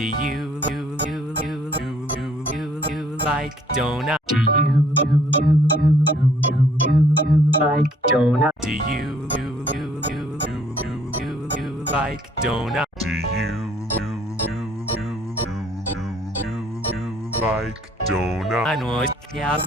Do you like donut? Do you like donut? Do you like donut? Do you like donut? I know yeah.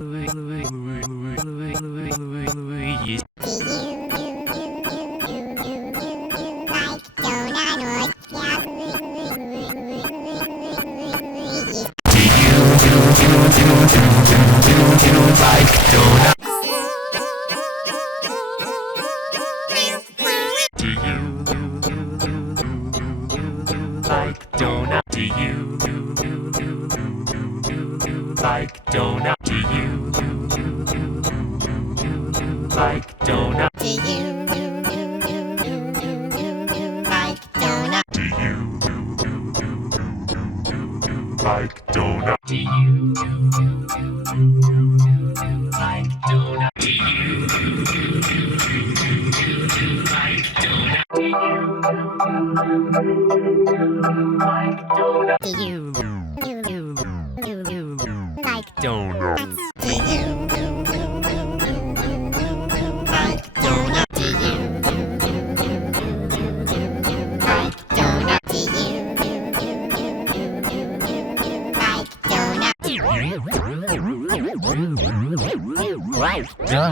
Like donut? Do you like donut? Do you like donut? Do you like donut? Do you like donut? Do you like donut? Do you like donut? Do you like donut? Do you like donut? Do you like Donut. Do you like donut? Do you like donut? Do you like donut? Right. Done.